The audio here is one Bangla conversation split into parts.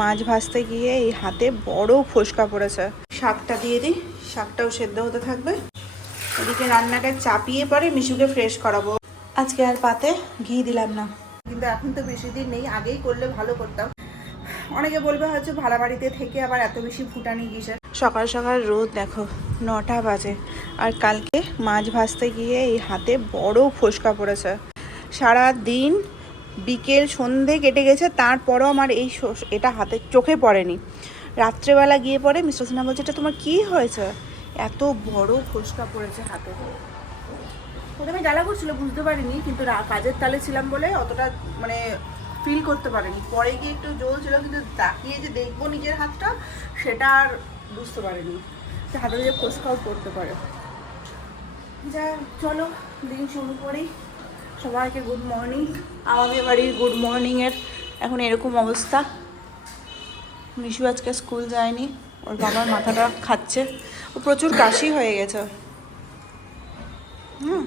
মাছ ভাজতে গিয়ে এই হাতে বড় ফোসকা পড়েছে। শাকটা দিয়ে দিই, শাকটাও সেদ্ধ হতে থাকবে। এদিকে রান্নাটা চাপিয়ে পরে মিশুকে ফ্রেশ করাবো। আজকে আর পাতে ঘি দিলাম না। কিন্তু এখন তো বেশি দিন নেই, আগেই করলে ভালো করতাম। অনেকে বলবে হয়তো ভাড়া বাড়িতে থেকে আবার এত বেশি ফুটানি কিসের? সকাল সকাল রোদ দেখো, নটা বাজে। আর কালকে মাছ ভাজতে গিয়ে এই হাতে বড় ফোসকা পড়েছে। সারা দিন বিকেল সন্ধে কেটে গেছে, তারপরও আমার এই এটা হাতে চোখে পড়েনি। রাত্রেবেলা গিয়ে পরে মিস্টার সিনহা বলছে, এটা তোমার কী হয়েছে? এত বড় ফোসকা পড়েছে হাতে। প্রথমে জ্বালা করছিল, বুঝতে পারিনি, কিন্তু কাজের তালে ছিলাম বলে অতটা মানে ফিল করতে পারিনি। পরে গিয়ে একটু জ্বলছিল, কিন্তু তাকিয়ে যে দেখব নিজের হাতটা, সেটা আর বুঝতে পারিনি। হাতে যে ফোসকাও পড়তে পারে। যা, চলো, দিন শুরু করি। সবাইকে গুড মর্নিং আমাদের বাড়ির গুড মর্নিংয়ের এখন এরকম অবস্থা। মিশু আজকে স্কুল যায়নি, ওর বাবার মাথাটা খাচ্ছে। ও প্রচুর কাশি হয়ে গেছে। হুম,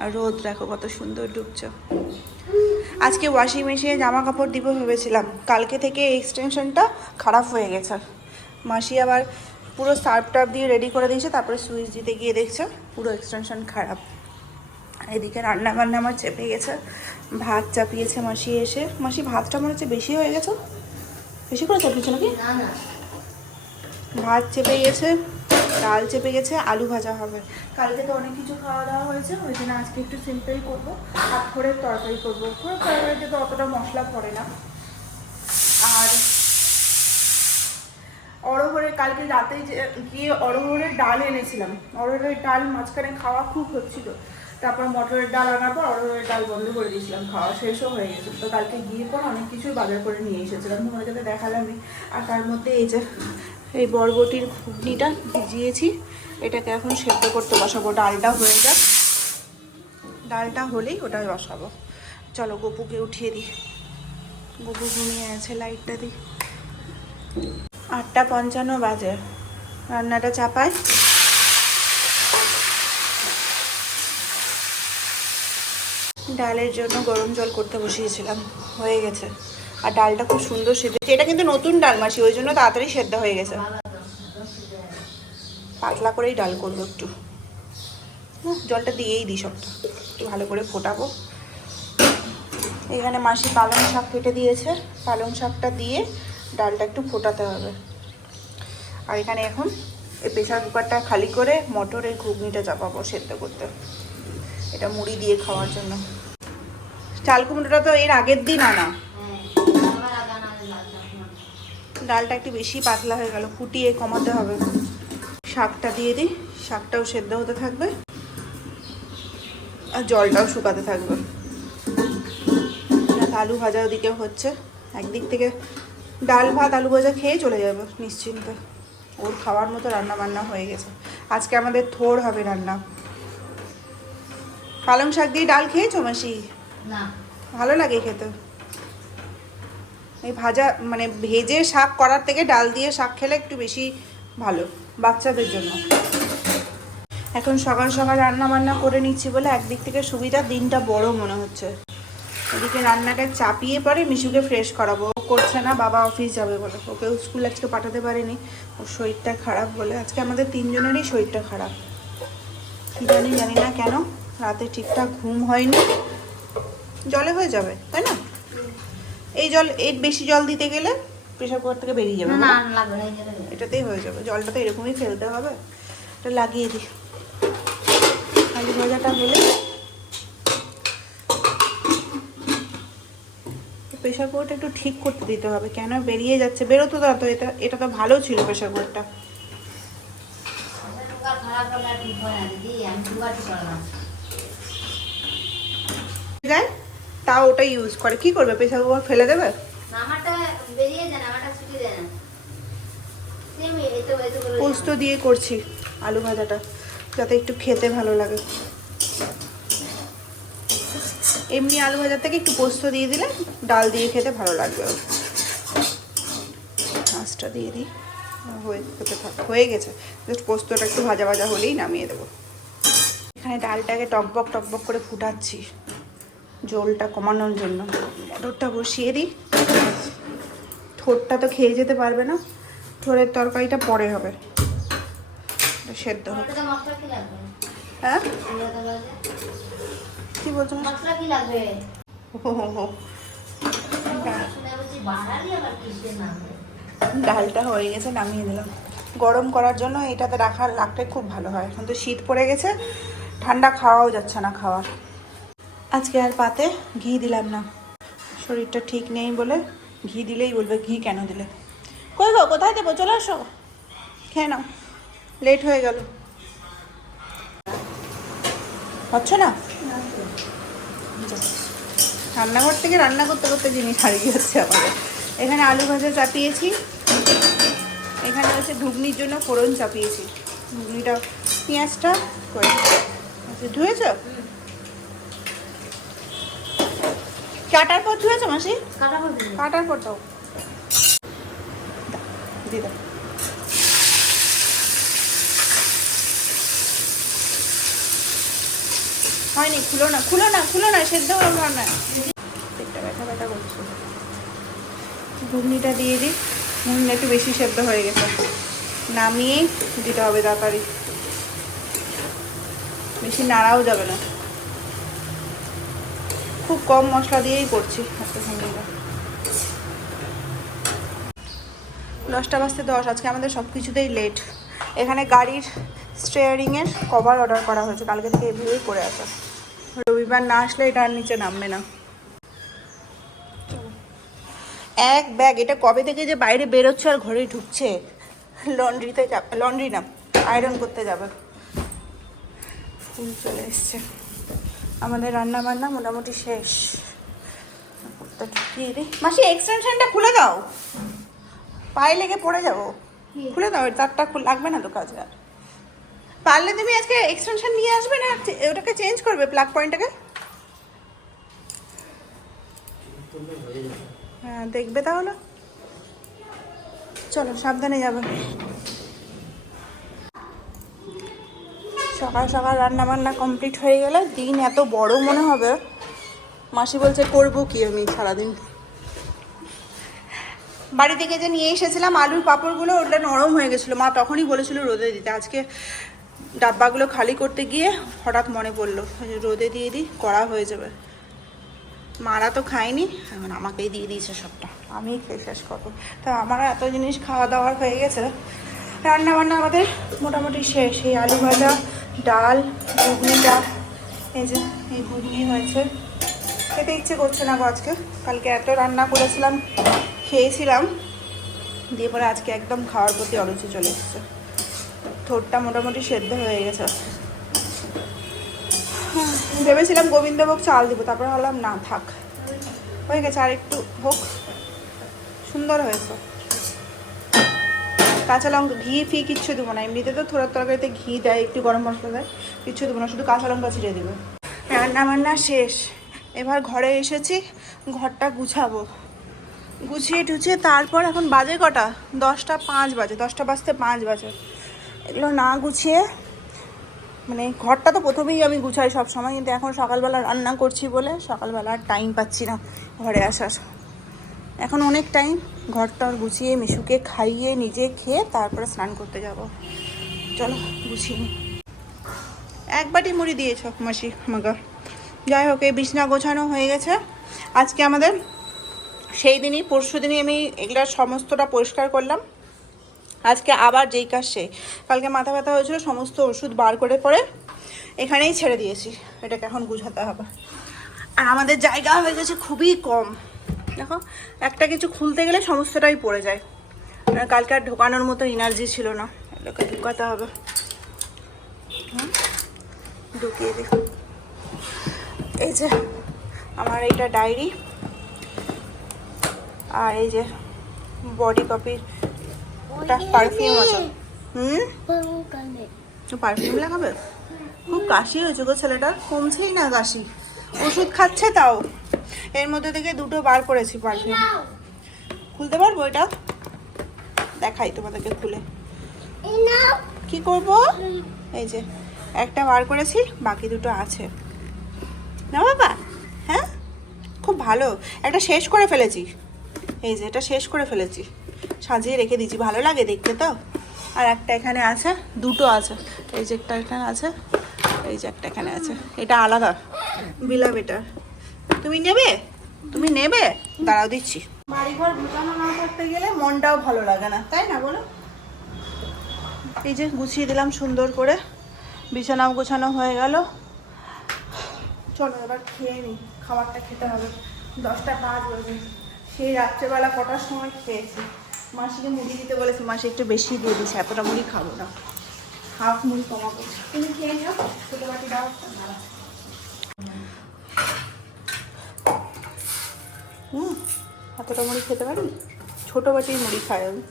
আর রোদ দেখো কত সুন্দর ডুবছে। আজকে ওয়াশিং মেশিনে জামা কাপড় দিব ভেবেছিলাম। কালকে থেকে এক্সটেনশনটা খারাপ হয়ে গেছে। মাসি আবার পুরো সার্ফ টার্ফ দিয়ে রেডি করে দিয়েছে, তারপরে সুইচ দিতে গিয়ে দেখছে পুরো এক্সটেনশন খারাপ। এদিকে রান্না বান্না আমার চেপে গেছে ভাত চাপিয়েছে মাসি এসে। মাসি ভাতটা মনে হচ্ছে বেশি হয়ে গেছে? বেশি করে চাপিয়েছে নাকি? ভাত চেপে গেছে ডাল চেপে গেছে আলু ভাজা হবে। কালকে তো অনেক কিছু খাওয়া দাওয়া হয়েছে ওই জন্য আজকে একটু সিম্পল করব। পাথরের তরকারি করব। পুরো তরকারিতে তো অতটা মশলা পড়ে না। আর অরহরের কালকে রাতে যে গিয়ে অরহরের ডাল এনেছিলাম। অরহরের ডাল মাঝখানে খাওয়া খুব হচ্ছিল। তারপর মটরের ডাল আনার পর অরহরের ডাল বন্ধ করে দিয়েছিলাম, খাওয়া শেষও হয়ে গেছে। তো কালকে গিয়ে পর অনেক কিছুই বাজার করে নিয়ে এসেছিলাম। তোমাদের কাছে দেখালামই। আর তার মধ্যে এই যে, এই বরবটির ঘুগনিটা ভিজিয়েছি। এটাকে এখন সেদ্ধ করতে বসাবো। ডালটা হয়ে যাক। ডালটা হলেই ওটা বসাবো। চলো গপুকে উঠিয়ে দিই। গপু ঘুমিয়ে আছে, লাইটটা দিই। আটটা পঞ্চান্ন বাজে। রান্নাটা চাপাই ডালের জন্য গরম জল করতে বসিয়েছিলাম। হয়ে গেছে। আর ডালটা খুব সুন্দর সেদ্ধ। এটা কিন্তু নতুন ডাল মাসি, ওই জন্য তাড়াতাড়ি সেদ্ধ হয়ে গেছে। পাতলা করেই ডাল করব একটু। জলটা দিয়েই দিই সবটা। একটু ভালো করে ফোটাবো। এখানে মাসি পালং শাক কেটে দিয়েছে। পালং শাকটা দিয়ে ডালটা একটু ফোটাতে হবে। আর এখানে এখন এই প্রেশার কুকারটা খালি করে মটরের ঘুগনিটা চাপাবো সেদ্ধ করতে। এটা মুড়ি দিয়ে খাওয়ার জন্য। চাল কুমড়োটা তো এর আগের দিন আনা। ডালটা একটু বেশি পাতলা হয়ে গেল, ফুটিয়ে কমাতে হবে। শাকটা দিয়ে দিই, শাকটাও সেদ্ধ হতে থাকবে। আর জলটাও শুকাতে থাকবে। আলু ভাজা ওদিকে হচ্ছে। একদিক থেকে ডাল ভাত, আলু ভাজা খেয়ে চলে যাবে নিশ্চিন্তে। ওর খাওয়ার মতো রান্না বান্না হয়ে গেছে। আজকে আমাদের থোড় হবে রান্না। পালং শাক দিয়ে ডাল খেয়েছো মাসি? না। ভালো লাগে খেতে। এই ভাজা মানে ভেজে শাক করার থেকে ডাল দিয়ে শাক খেলে একটু বেশি ভালো, বাচ্চাদের জন্য। এখন সকাল সকাল রান্না বান্না করে নিচ্ছি বলে একদিক থেকে সুবিধা, দিনটা বড় মনে হচ্ছে। এদিকে রান্নাটা চাপিয়ে পরে মিশুকে ফ্রেশ করাবো। ও করছে না, বাবা অফিস যাবে বলে। ওকেও স্কুল আজকে পাঠাতে পারেনি। ওর শরীরটা খারাপ বলে। আজকে আমাদের তিনজনেরই শরীরটা খারাপ। কী জানি জানি না কেন। রাতে ঠিকঠাক ঘুম হয়নি। জলে হয়ে যাবে তাই না? এই জল এই বেশি জল দিতে গেলে প্রেশার কুকার থেকে বেরিয়ে যাবে না এটাতেই হয়ে যাবে জলটা তো এরকমই ফেলতে হবে। এটা লাগিয়ে দিই। আলু ভাজাটা হলে প্রেশার কুকারটা একটু ঠিক করতে দিতে হবে কেন বেরিয়ে যাচ্ছে? বেরোতো তো এটা এটা তো ভালো ছিল প্রেশার কুকারটা তাও ওটা ইউজ করে। কি করবে? প্রেশার কুকার ফেলে দেবে? পোস্ত দিয়ে করছি আলু ভাজাটা যাতে একটু খেতে ভালো লাগে। এমনি আলু ভাজার থেকে একটু পোস্ত দিয়ে দিলে ডাল দিয়ে খেতে ভালো লাগবে। মাছটা দিয়ে দিই। হয়ে থাক হয়ে গেছে। জাস্ট পোস্তটা একটু ভাজা ভাজা হলেই নামিয়ে দেবো। এখানে ডালটাকে টকবক টকবক করে ফুটাচ্ছি। ঝোলটা কমানোর জন্য। মটরটা বসিয়ে দিই। ঠোঁটটা তো খেয়ে যেতে পারবে না। ঠোঁটের তরকারিটা পরে হবে। সেদ্ধ কি হ্যাঁ? কি বলছো ডালটা হয়ে গেছে নামিয়ে দিলাম। গরম করার জন্য এটাতে রাখার রাখলে খুব ভালো হয়। এখন তো শীত পড়ে গেছে ঠান্ডা খাওয়াও যাচ্ছে না খাওয়ার। আজকে আর পাতে ঘি দিলাম না। শরীরটা ঠিক নেই বলে ঘি দিলেই বলবে, ঘি কেন দিলে? কই গো, কোথায় দেবো? চলে আসো। খেয়ে নাও। লেট হয়ে গেল। হচ্ছে না? রান্নাঘর থেকে রান্না করতে করতে জিনিস হারিয়ে যাচ্ছে আমাদের। এখানে আলু ভাজা চাপিয়েছি। এখানে হচ্ছে ঘুগনির জন্য ফোড়ন চাপিয়েছি। ঘুগনিটা, পেঁয়াজটা করে আচ্ছা ধুয়েছ? কাটার পর ধুয়েছ মাসি? কাটা করবি কাটার পর দাও দিয়ে দাও হয়নি খুলো না খুলো না খুলো না সেদ্ধ হলো না। পেটটা ব্যথা ব্যথা করছে। ঘুগনিটা দিয়ে দিই। ঘুগনি একটু বেশি সেদ্ধ হয়ে গেছে। নামিয়ে দিতে হবে তাড়াতাড়ি। বেশি নাড়াও যাবে না। খুব কম মশলা দিয়েই করছি আজকে ঘুগনিটা দশটা বাজতে দশ, আজকে আমাদের সব কিছুতেই লেট এখানে গাড়ির স্টেয়ারিংয়ের কভার অর্ডার করা হয়েছে, কালকে থেকে এভাবেই করে আসা। রবিবার না আসলে এটা আর নিচে নামবে না। এক ব্যাগ এটা কবে থেকে যে বাইরে বেরোচ্ছে আর ঘরে ঢুকছে? লন্ড্রিতে যাবে লন্ড্রি না আয়রন করতে যাবে। চলে এসছে। আমাদের রান্না বান্না মোটামুটি শেষ। মাসি এক্সটেনশনটা খুলে দাও। পায়ে লেগে পড়ে যাব। খুলে দাও তারটা লাগবে না তো কাজে আর। পারলে তুমি আজকে এক্সটেনশন নিয়ে আসবে না? ওটাকে চেঞ্জ করবে প্লাগ পয়েন্টটাকে হ্যাঁ দেখবে তাহলে। চলো সাবধানে যাবে। সকাল সকাল রান্না বান্না কমপ্লিট হয়ে গেলে দিন এত বড় মনে হবে। মাসি বলছে, করব কি আমি সারাদিন? বাড়ি থেকে যে নিয়ে এসেছিলাম, আলুর পাঁপড়গুলো ওটা নরম হয়ে গেছিল। মা তখনই বলেছিল, রোদে দিতে। আজকে ডাব্বাগুলো খালি করতে গিয়ে হঠাৎ মনে পড়ল, রোদে দিয়ে দিই করা হয়ে যাবে। মারা তো খায়নি, এখন আমাকেই দিয়ে দিয়েছে সবটা। আমি খেয়ে শেষ করব। তা আমার এত জিনিস খাওয়া দাওয়ার হয়ে গেছে। রান্না বান্না আমাদের মোটামুটি শেষ। এই আলু ভাজা ডাল, ঘুগনিটা, এই যে এই ঘুগনি হয়েছে। খেতে ইচ্ছে করছে না আজকে। কালকে এত রান্না করেছিলাম, খেয়েছিলাম। দিয়ে পরে আজকে একদম খাওয়ার প্রতি অরুচি চলে এসেছে। ঠোঁটটা মোটামুটি সেদ্ধ হয়ে গেছে। ভেবেছিলাম গোবিন্দভোগ চাল দিব, তারপর হলাম না, থাক। হয়ে গেছে, আর একটু হোক। সুন্দর হয়েছে। কাঁচা লঙ্কা, ঘি ফি কিচ্ছু দেবো না। এমনিতে তো থোড়ার তরকারিতে ঘি দেয়, একটু গরম মশলা দেয়, কিচ্ছু দেবো না, শুধু কাঁচা লঙ্কা ছিঁড়ে দেবে। রান্না বান্না শেষ। এবার ঘরে এসেছি, ঘরটা গুছাবো। গুছিয়ে টুছিয়ে তারপর এখন বাজে কটা? দশটা পাঁচ বাজে, দশটা বাজতে পাঁচ বাজে। এগুলো না গুছিয়ে মানে ঘরটা তো প্রথমেই আমি গুছাই সব সময় কিন্তু এখন সকালবেলা রান্না করছি বলে সকালবেলা আর টাইম পাচ্ছি না ঘরে আসার। এখন অনেক টাইম ঘরটা গুছিয়ে মিশুকে খাইয়ে নিজে খেয়ে তারপরে স্নান করতে যাব। চলো, গুছিয়ে নিই এক বাটি মুড়ি দিয়েছ মাসি আমাকে। যাই হোক, এই বিছনা গোছানো হয়ে গেছে। আজকে আমাদের সেই দিনই, পরশু দিনই আমি এগুলা সমস্তটা পরিষ্কার করলাম। আজকে আবার যেই কাজ সেই। কালকে মাথা ব্যথা হয়েছিল, সমস্ত ওষুধ বার করে পরে এখানেই ছেড়ে দিয়েছি। এটাকে এখন গুছাতে হবে। আর আমাদের জায়গা হয়ে গেছে খুবই কম। দেখো একটা কিছু খুলতে গেলে সমস্তটাই পড়ে যায়। আর কালকে আর ঢোকানোর মতো এনার্জি ছিল না। এগুলোকে ঢুকাতে হবে। হুম, ঢুকিয়ে দিই। এই যে আমার এইটা ডায়েরি আর এই যে বডি কপির পারফিউম আছে। হুম? পারফিউম লাগাবে? খুব কাশি হয়েছে গো ছেলেটার কমছেই না কাশি। ওষুধ খাচ্ছে তাও। এর মধ্যে থেকে দুটো বার করেছি পারফিউম। খুলতে পারব এটা? দেখাই তোমাদেরকে খুলে। কি করব? এই যে, একটা বার করেছি, বাকি দুটো আছে। না বাবা? হ্যাঁ? খুব ভালো। একটা শেষ করে ফেলেছি। এই যে, এটা শেষ করে ফেলেছি। সাজিয়ে রেখে দিয়েছি। ভালো লাগে দেখতে তো। আর একটা এখানে আছে, দুটো আছে। এই যে একটা এখানে আছে, এই যে একটা এখানে আছে। এটা আলাদা। বিলাপ এটা। তুমি নেবে? তুমি নেবে? দাঁড়াও দিচ্ছি। বাড়িঘর গুছানো না করতে গেলে মনটাও ভালো লাগে না তাই না বলো? এই যে গুছিয়ে দিলাম সুন্দর করে। বিছানাও গোছানো হয়ে গেল। চলো এবার খেয়ে নিই খাবারটা খেতে হবে। দশটা পাঁচ বাজে। সেই রাত্রেবেলা কটার সময় খেয়েছি। মাসিকে মুড়ি দিতে বলেছি মাসি একটু বেশি দিয়ে দিয়েছে এতটা মুড়ি খাব না। হাফ মুড়ি কমাবো। তুমি খেয়ে নিও ছোটো বাটি দাও হুম এতটা মুড়ি খেতে পারি? ছোটো বাটির মুড়ি খাই আমি।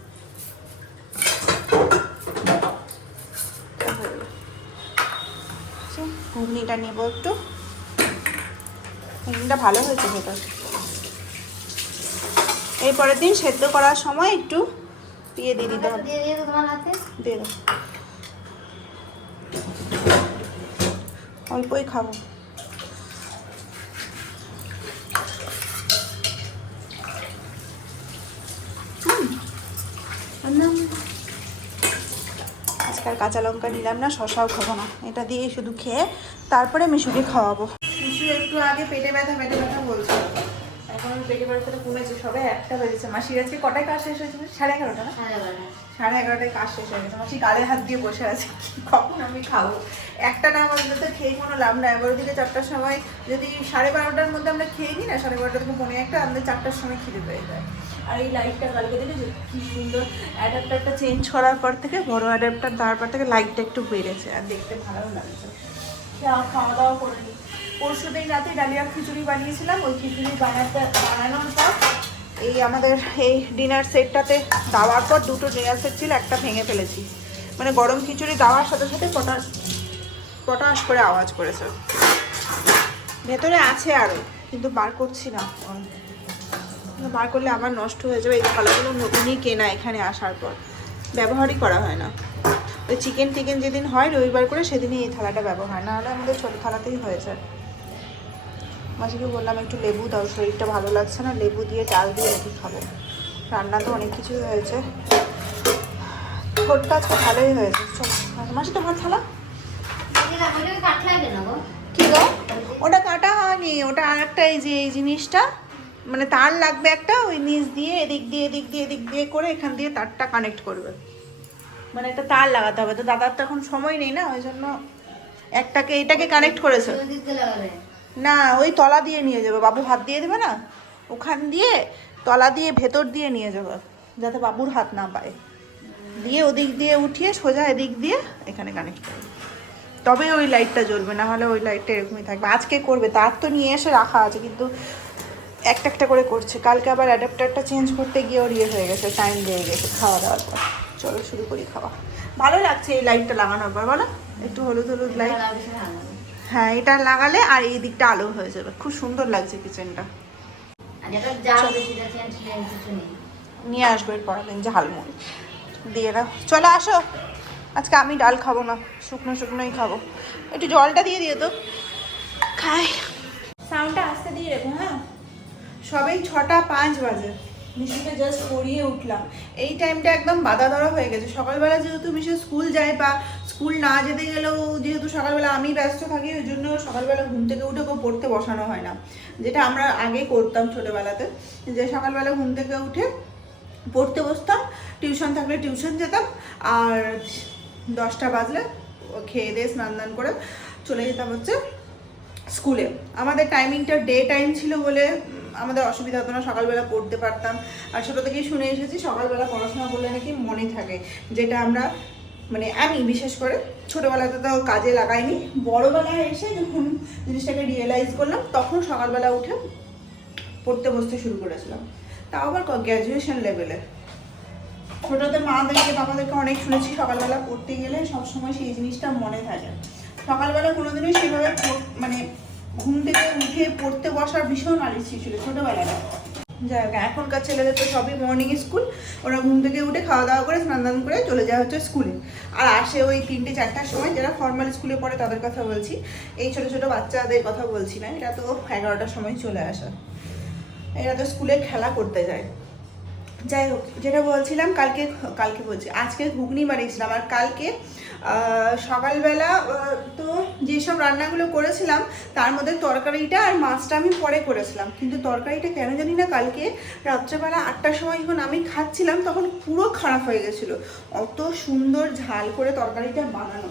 ঘুগনিটা নেব একটু। ঘুগনিটা ভালো হয়েছে ভেতর এই পরের দিন সেদ্ধ করার সময় একটু দিয়ে দিয়ে দিতে হবে। দিয়ে অল্পই খাব হুম, একদম আজকাল কাঁচা লঙ্কা নিলাম না শশাও খাব না। এটা দিয়ে শুধু খেয়ে তারপরে মিশুকে খাওয়াবো। মিশু একটু আগে পেটে ব্যথা পেটে ব্যথা বলছে। এখন পেটে ব্যথাটা কমেছে সবে একটা মাসির আজকে কটায় কাজ শেষ হয়েছিল সাড়ে এগারোটা না? সাড়ে এগারোটায় কাজ শেষ হয়ে গেছে। মাসি গালে হাত দিয়ে বসে আছে কখন আমি খাব? একটা না আমাদের তো খেয়ে কোনো লাভ দিকে চারটার সময় যদি সাড়ে বারোটার মধ্যে আমরা খেয়ে নিই না সাড়ে বারোটা থেকে পনেরো একটা আমাদের চারটার সময় খিদে পেয়ে যায়। আর এই লাইটটা কালকে দেখেছ কি সুন্দর অ্যাডাপ্টারটা চেঞ্জ করার পর থেকে, বড় অ্যাডাপ্টার দেওয়ার পর থেকে লাইটটা একটু বেড়েছে আর দেখতে ভালো লাগছে। খাওয়া দাওয়া করে নিই। পরশু দিন রাতে ডালিয়ার খিচুড়ি বানিয়েছিলাম, ওই খিচুড়ি বানাতে বানানোর পর এই আমাদের এই ডিনার সেটটাতে দেওয়ার পর দুটো ডিনার সেট ছিল, একটা ভেঙে ফেলেছি। মানে গরম খিচুড়ি দেওয়ার সাথে সাথে পটাশ পটাশ করে আওয়াজ করেছে। ভেতরে আছে আরও কিন্তু বার করছি না। বার করলে আবার নষ্ট হয়ে যাবে। এই থালাগুলো নতুনই কেনা এখানে আসার পর। ব্যবহারই করা হয় না। ওই চিকেন টিকেন যেদিন হয় রবিবার করে সেদিনই এই থালাটা ব্যবহার। না হলে আমাদের ছোটো থালাতেই হয়ে যায়। মাসিকে বললাম একটু লেবু দাও শরীরটা ভালো লাগছে না লেবু দিয়ে চাল দিয়ে রুটি খাব। রান্না তো অনেক কিছুই হয়েছে। ঠোঁটটা আজকে ভালোই হয়েছে। মাসিটা ভাত থালা? কি গো? ওটা কাটা হয়নি ওটা আর একটা এই যে এই জিনিসটা। মানে তার লাগবে একটা ওই নিচ দিয়ে এদিক দিয়ে এদিক দিয়ে এদিক দিয়ে করে এখান দিয়ে তারটা কানেক্ট করবে। মানে একটা তার লাগাতে হবে। তো দাদার তো এখন সময় নেই না ওই জন্য একটাকে এটাকে কানেক্ট করেছে। না ওই তলা দিয়ে নিয়ে যাবে। বাবু হাত দিয়ে দেবে না? ওখান দিয়ে তলা দিয়ে ভেতর দিয়ে নিয়ে যাবে যাতে বাবুর হাত না পায়। দিয়ে ওদিক দিয়ে উঠিয়ে সোজা এদিক দিয়ে এখানে কানেক্ট করবে। তবে ওই লাইটটা জ্বলবে না হলে ওই লাইটটা এরকমই থাকবে। আজকে করবে তার তো নিয়ে এসে রাখা আছে কিন্তু একটা একটা করে করছে। কালকে আবার অ্যাডাপ্টারটা চেঞ্জ করতে গিয়ে ওর ইয়ে হয়ে গেছে টাইম দিয়ে গেছে খাওয়া দাওয়ার পর। চলো শুরু করি খাওয়া। ভালো লাগছে এই লাইটটা লাগানোর পর বলো? একটু হলুদ হলুদ লাইট লাগে। হ্যাঁ এটা লাগালে আর এই দিকটা আলো হয়ে যাবে। খুব সুন্দর লাগছে কিচেনটা নিয়ে আসব এর পরের দিন ঝালমুড়ি দিয়ে দাও। চলো আসো। আজকে আমি ডাল খাব না শুকনো শুকনোই খাব। একটু জলটা দিয়ে দিও তো। খাই। সাউন্ডটা আসতে দিয়ে রেখো হ্যাঁ? সবেই ছটা পাঁচ বাজে। মিশুকে জাস্ট পড়িয়ে উঠলাম। এই টাইমটা একদম বাধা ধরা হয়ে গেছে। সকালবেলা যেহেতু মিশু স্কুল যায় বা স্কুল না যেতে গেলেও যেহেতু সকালবেলা আমি ব্যস্ত থাকি, ওই জন্য সকালবেলা ঘুম থেকে উঠে ওকে পড়তে বসানো হয় না। যেটা আমরা আগে করতাম ছোটোবেলাতে। যে সকালবেলা ঘুম থেকে উঠে পড়তে বসতাম টিউশন থাকলে টিউশন যেতাম, আর দশটা বাজলে খেয়ে দিয়ে স্নান দান করে চলে যেতাম হচ্ছে স্কুলে আমাদের টাইমিংটা ডে টাইম ছিল বলে আমাদের অসুবিধা হতো না, সকালবেলা পড়তে পারতাম। আর ছোটো থেকেই শুনে এসেছি, সকালবেলা পড়াশোনা করলে নাকি মনে থাকে, যেটা আমরা মানে আমি, বিশেষ করে ছোটোবেলাতে তো কাজে লাগাইনি। বড়োবেলায় এসে যখন জিনিসটাকে রিয়েলাইজ করলাম, তখন সকালবেলা উঠে পড়তে বসতে শুরু করেছিলাম। তাও আবার গ্র্যাজুয়েশন লেভেলে ছোটোতে মাদেরকে, বাবাদেরকে অনেক শুনেছি, সকালবেলা পড়তে গেলে সবসময় সেই জিনিসটা মনে থাকে। সকালবেলা কোনোদিনই সেভাবে মানে ঘুম থেকে উঠে পড়তে বসার ভীষণ আলিসি ছিল ছোটোবেলায়। যাই হোক, এখনকার ছেলেদের তো সবই মর্নিং স্কুল ওরা ঘুম থেকে উঠে খাওয়া দাওয়া করে, স্নান দান করে চলে যাওয়া হচ্ছে স্কুলে আর আসে ওই তিনটে চারটার সময়, যারা ফর্মাল স্কুলে পড়ে তাদের কথা বলছি। এই ছোটো ছোটো বাচ্চাদের কথা বলছি না, এরা তো এগারোটার সময় চলে আসা। এরা তো স্কুলে খেলা করতে যায়। যাই হোক, যেটা বলছিলাম, কালকে কালকে বলছি, আজকে ঘুগনি বানিয়েছিলাম, আর কালকে সকালবেলা তো যেসব রান্নাগুলো করেছিলাম, তার মধ্যে তরকারিটা আর মাছটা আমি পরে করেছিলাম। কিন্তু তরকারিটা কেন জানি না কালকে রাত্রেবেলা আটটার সময় যখন আমি খাচ্ছিলাম, তখন পুরো খারাপ হয়ে গেছিল। অত সুন্দর ঝাল করে তরকারিটা বানানো।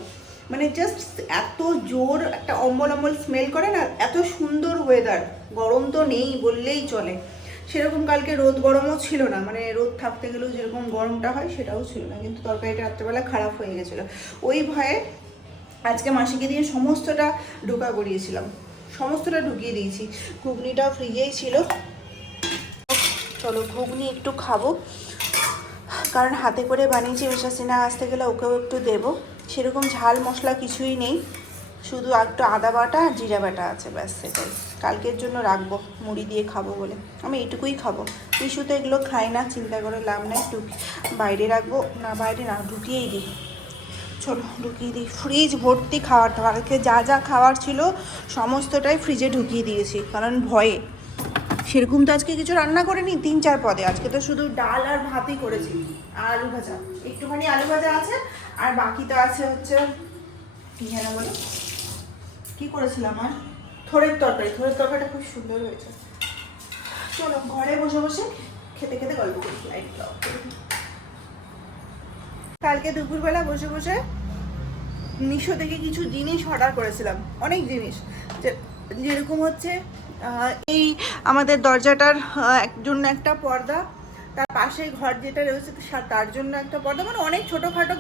মানে জাস্ট এত জোর একটা অম্বল অম্বল স্মেল করে না, এত সুন্দর ওয়েদার গরম তো নেই বললেই চলে। সেরকম কালকে রোদ গরমও ছিল না মানে রোদ থাকতে গেলেও যেরকম গরমটা হয় সেটাও ছিল না, কিন্তু তরকারিটা রাত্রেবেলা খারাপ হয়ে গেছিল। ওই ভয়ে আজকে মাসিকে দিয়ে সমস্তটা ঢোকা করিয়েছিলাম, সমস্তটা ঢুকিয়ে দিয়েছি। ঘুগনিটাও ফ্রিজেই ছিল। চলো ঘুগনি একটু খাব, কারণ হাতে করে বানিয়েছি মিশাসিনা আসতে গেলে ওকেও একটু দেবো। সেরকম ঝাল মশলা কিছুই নেই। শুধু একটু আদা বাটা আর জিরা বাটা আছে, ব্যাস সেটাই। কালকের জন্য রাখব, মুড়ি দিয়ে খাব বলে। আমি এইটুকুই খাব। মিশু তো এগুলো খাই না, চিন্তা করে লাভ নাই, একটু বাইরে রাখব। না বাইরে না, ঢুকিয়েই দিই। চলো, ঢুকিয়ে দিই। ফ্রিজ ভর্তি খাবার কালকে যা যা খাবার ছিল সমস্তটাই ফ্রিজে ঢুকিয়ে দিয়েছি, কারণ ভয়ে। সেরকম তো আজকে কিছু রান্না করিনি, তিন চার পদে। আজকে তো শুধু ডাল আর ভাতই করেছি, আলু ভাজা। একটুখানি আলু ভাজা আছে, আর বাকি তো আছে হচ্ছে, কি যেন বলো? কি করেছিলাম আর? থোড়ের তরকারি, থোড়ের তরকারিটা খুব সুন্দর হয়েছে। চলো ঘরে বসে বসে খেতে খেতে গল্প করি লাইট কালকে দুপুরবেলা বসে বসে মিশো থেকে কিছু জিনিস অর্ডার করেছিলাম, অনেক জিনিস। যেরকম হচ্ছে এই আমাদের দরজাটার জন্য একটা পর্দা, তার পাশে ঘর যেটা রয়েছে তার জন্য একটা পর্দা মানে অনেক ছোটোখাটো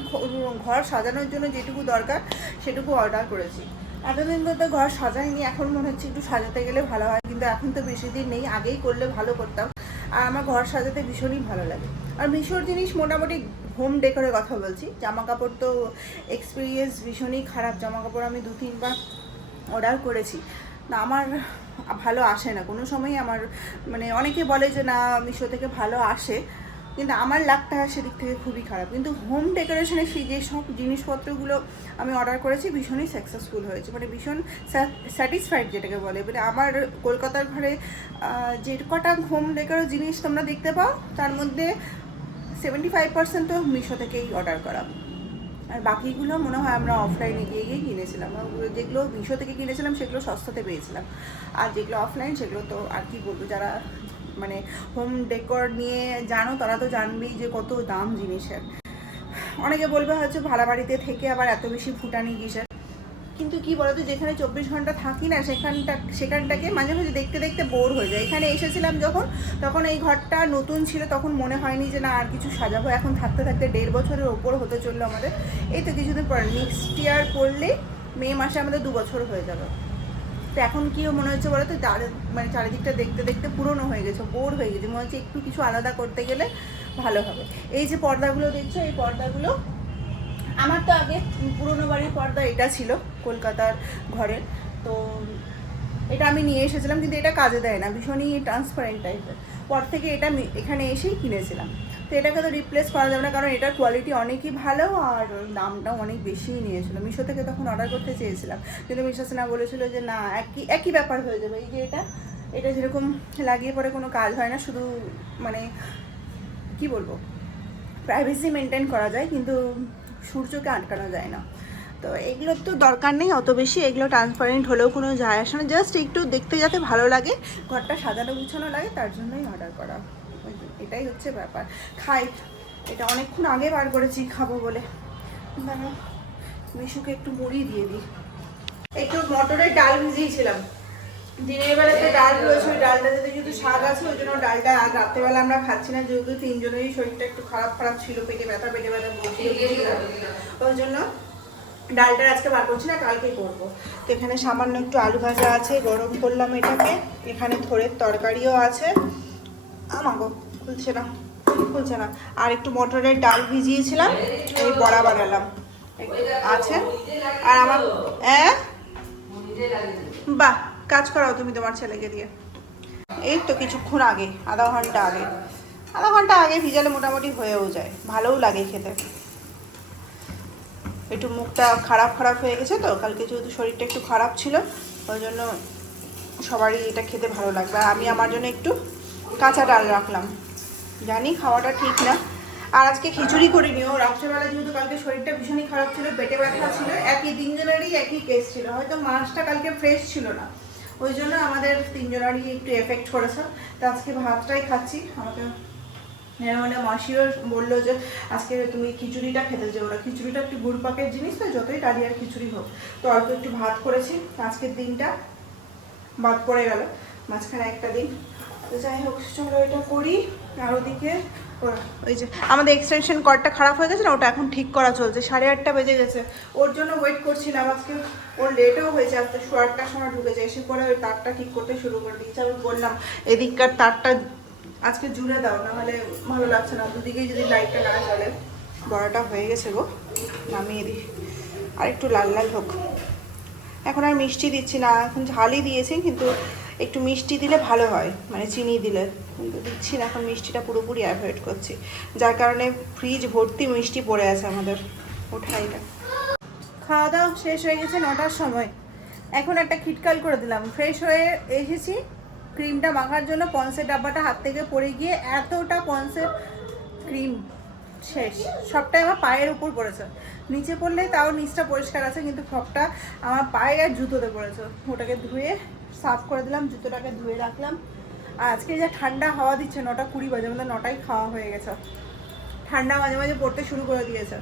ঘর সাজানোর জন্য যেটুকু দরকার, সেটুকু অর্ডার করেছি। এতদিন ধরে তো ঘর সাজাইনি, এখন মনে হচ্ছে একটু সাজাতে গেলে ভালো হয়, কিন্তু এখন তো বেশি দিন নেই, আগেই করলে ভালো করতাম। আর আমার ঘর সাজাতে ভীষণই ভালো লাগে। আর মিশোর জিনিস মোটামুটি হোম ডেকোরের কথা বলছি জামা কাপড় তো এক্সপিরিয়েন্স ভীষণই খারাপ জামা কাপড় আমি দু তিনবার অর্ডার করেছি। না, আমার ভালো আসে না, কোনো সময়ই আমার মানে অনেকে বলে যে না, মিশো থেকে ভালো আসে। কিন্তু আমার লাকটা সেদিক থেকে খুবই খারাপ। কিন্তু হোম ডেকোরেশনে সেই যে সব জিনিসপত্রগুলো আমি অর্ডার করেছি ভীষণই সাকসেসফুল হয়েছে। মানে ভীষণ স্যাটিসফাইড যেটাকে বলে। মানে আমার কলকাতার ঘরে যে কটা হোম ডেকোরের জিনিস তোমরা দেখতে পাও, তার মধ্যে সেভেন্টি ফাইভ পার্সেন্ট তো মিশো থেকেই অর্ডার করা। আর বাকিগুলো মনে হয় আমরা অফলাইনে গিয়ে গিয়ে কিনেছিলাম। যেগুলো মিশো থেকে কিনেছিলাম, সেগুলো সস্তাতে পেয়েছিলাম। আর যেগুলো অফলাইন সেগুলো তো আর কি বলব, যারা মানে হোম ডেকোর নিয়ে জানো, তারা তো জানবেই যে কত দাম জিনিসের। অনেকে বলবে হয়তো ভাড়া বাড়িতে থেকে আবার এত বেশি ফুটানি কিসের। কিন্তু কি বলতো, যেখানে চব্বিশ ঘণ্টা থাকি না, সেখানটা, সেখানটাকে মাঝে মাঝে দেখতে দেখতে বোর হয়ে যায়। এখানে এসেছিলাম যখন, তখন এই ঘরটা নতুন ছিল, তখন মনে হয়নি যে না, আর কিছু সাজাবো। এখন থাকতে থাকতে দেড় বছরের ওপর হতে চলল আমাদের। এই তো কিছুদিন পর নেক্সট ইয়ার করলেই মে মাসে আমাদের দু বছর হয়ে যাবে। তো এখন কি মনে হচ্ছে বলো তো চারি- মানে চারিদিকটা দেখতে দেখতে পুরনো হয়ে গেছে, বোর হয়ে গেছে। মনে হচ্ছে একটু কিছু আলাদা করতে গেলে ভালো হবে। এই যে পর্দাগুলো দেখছ, এই পর্দাগুলো, আমার তো আগে পুরনো বাড়ির পর্দা এটা ছিল কলকাতার ঘরের। তো এটা আমি নিয়ে এসেছিলাম, কিন্তু এটা কাজে দেয় না, ভীষণই ট্রান্সপারেন্ট টাইপের পর থেকে এটা এখানে এসেই কিনেছিলাম। তো এটাকে তো রিপ্লেস করা যাবে না, কারণ এটার কোয়ালিটি অনেকই ভালো আর দামটাও অনেক বেশিই নিয়েছিল। মিশো থেকে তখন অর্ডার করতে চেয়েছিলাম, কিন্তু মিশো সিনহা বলেছিল যে না, একই একই ব্যাপার হয়ে যাবে। এই যে এটা এটা যেরকম লাগিয়ে পরে কোনো কাজ হয় না, শুধু মানে কি বলব প্রাইভেসি মেনটেন করা যায়, কিন্তু সূর্যকে আটকানো যায় না। তো এগুলোর তো দরকার নেই অত বেশি, এগুলো ট্রান্সপারেন্ট হলেও কোনো যায় আসে না। জাস্ট একটু দেখতে যাতে ভালো লাগে, ঘরটা সাজানো গুছানো লাগে, তার জন্যই অর্ডার করা। এটাই হচ্ছে ব্যাপার। খাই। এটা অনেকক্ষণ আগে বার করেছি, খাব বলে। মিশুকে একটু মুড়ি দিয়ে দিই। একটু মটরের ডাল ভিজিয়েছিলাম। দিনের বেলাতে ডাল রয়েছে, ওই ডালটাতে যেহেতু শাক আছে, ওই জন্য ডালটা আর রাত্রেবেলা আমরা খাচ্ছি না, যেহেতু তিনজনেরই শরীরটা একটু খারাপ খারাপ ছিল, পেটে ব্যথা পেটে ব্যথা ওই জন্য ডালটা আজকে বার করছি না কালকেই করব। তো এখানে সামান্য একটু আলু ভাজা আছে, গরম করলাম এটাকে। এখানে থোড়ের তরকারিও আছে। আমাগো। খুলছে না খুলছে না। আর একটু মটরের ডাল ভিজিয়েছিলাম, এই বড়া বানালাম। আছে? আর আমার হ্যাঁ? বাহ, কাজ করাও তুমি তোমার ছেলেকে দিয়ে। এই তো কিছুক্ষণ আগে, আধা ঘণ্টা আগে। আধা ঘণ্টা আগে ভিজালে মোটামুটি হয়েও যায়, ভালোও লাগে খেতে। একটু মুখটা খারাপ খারাপ হয়ে গেছে তো, কালকে যেহেতু শরীরটা একটু খারাপ ছিল, ওই জন্য সবারই এটা খেতে ভালো লাগবে। আর আমি আমার জন্য একটু কাঁচা ডাল রাখলাম। জানি খাওয়াটা ঠিক না। আর আজকে খিচুড়ি করিনি ও, রাত্রেবেলা যেহেতু কালকে শরীরটা ভীষণই খারাপ ছিল, পেটে ব্যথা ছিল, একই তিনজনেরই একই কেস ছিল। হয়তো মাছটা কালকে ফ্রেশ ছিল না। ওই জন্য আমাদের তিনজনেরই একটু এফেক্ট করেছে। তো আজকে ভাতটাই খাচ্ছি। আমাকে মানে মাসিও বলল যে, আজকে তুমি খিচুড়িটা খেতে যাও ওরা খিচুড়িটা একটু গুড় পাকের জিনিস তো, যতই ডালিয়ার খিচুড়ি হোক। তো অল্প একটু ভাত করেছি। আজকের দিনটা বাদ পড়ে গেল। মাঝখানে একটা দিন। তো যাই হোক, চলো এটা করি। আর ওদিকে ওই যে, আমাদের এক্সটেনশন কর্ডটা খারাপ হয়ে গেছে না, ওটা এখন ঠিক করা চলছে। সাড়ে আটটা বেজে গেছে। ওর জন্য ওয়েট করছিলাম আজকে। ওর লেটও হয়েছে, আজকে শো আটটার সময় ঢুকেছে এসে পরে ওই তারটা ঠিক করতে শুরু করে দিয়েছে। আমি বললাম, এদিককার তারটা আজকে জুড়ে দাও না হলে ভালো লাগছে না। দুদিকেই যদি লাইটটা না জ্বলে, বড়াটা হয়ে গেছে গো। নামিয়ে দিই। আর একটু লাল লাল হোক। এখন আর মিষ্টি দিচ্ছি না। এখন ঝালই দিয়েছি, কিন্তু একটু মিষ্টি দিলে ভালো হয় মানে চিনি দিলে। কিন্তু দিচ্ছি না, এখন মিষ্টিটা পুরোপুরি অ্যাভয়েড করছি। যার কারণে ফ্রিজ ভর্তি মিষ্টি পড়ে আছে আমাদের। ওঠাইটা খাওয়া দাওয়া শেষ হয়ে গেছে নটার সময়। এখন একটা খিটকাল করে দিলাম। ফ্রেশ হয়ে এসেছি। ক্রিমটা মাখার জন্য পন্সের ডাব্বাটা হাত থেকে পড়ে গিয়ে এতটা পন্সের ক্রিম শেষ। সবটাই আমার পায়ের উপর পড়েছে। নিচে পড়লে তাও নিচটা পরিষ্কার আছে, কিন্তু সবটা আমার পায়ে আর জুতোতে পড়েছে। ওটাকে ধুয়ে সাফ করে দিলাম, জুতোটাকে ধুয়ে রাখলাম। আর আজকে যা ঠান্ডা হাওয়া দিচ্ছে, নটা কুড়ি বাজে, আমাদের নটাই খাওয়া হয়ে গেছে। ঠান্ডা মাঝে মাঝে পড়তে শুরু করে দিয়েছে।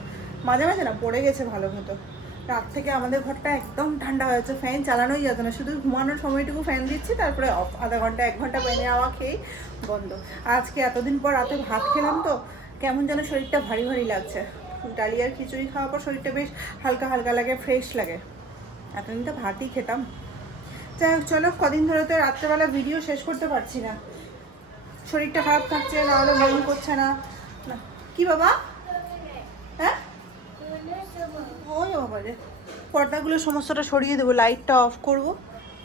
মাঝে মাঝে না, পড়ে গেছে ভালো মতো। রাত থেকে আমাদের ঘরটা একদম ঠান্ডা হয়ে হয়েছে ফ্যান চালানোই যেত না, শুধু ঘুমানোর সময়টুকু ফ্যান দিচ্ছি, তারপরে অফ, আধা ঘণ্টা, এক ঘণ্টা পেনে হাওয়া খেয়েই বন্ধ। আজকে এতদিন পর রাতে ভাত খেলাম তো, কেমন যেন শরীরটা ভারী ভারী লাগছে। ডালিয়ার খিচুড়ি খাওয়ার পর শরীরটা বেশ হালকা হালকা লাগে, ফ্রেশ লাগে। এতদিন তো ভাতই খেতাম। যাই হোক, চলো, কদিন ধরে তো রাত্রেবেলা ভিডিও শেষ করতে পারছি না। শরীরটা খারাপ থাকছে, না হলে মন করছে না। কি বাবা? হ্যাঁ? ওই বাবা পর্দাগুলো সমস্তটা সরিয়ে দেবো লাইটটা অফ করব,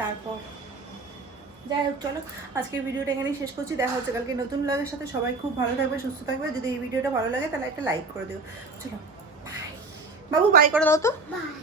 তারপর। যাই হোক, চলো, আজকের ভিডিওটা এখানেই শেষ করছি। দেখা হচ্ছে কালকে নতুন ব্লগের সাথে। সবাই খুব ভালো থাকবে, সুস্থ থাকবে। যদি এই ভিডিওটা ভালো লাগে, তাহলে একটা লাইক করে দিও। চলো বাই বাবু বাই করে দাও তো। বাই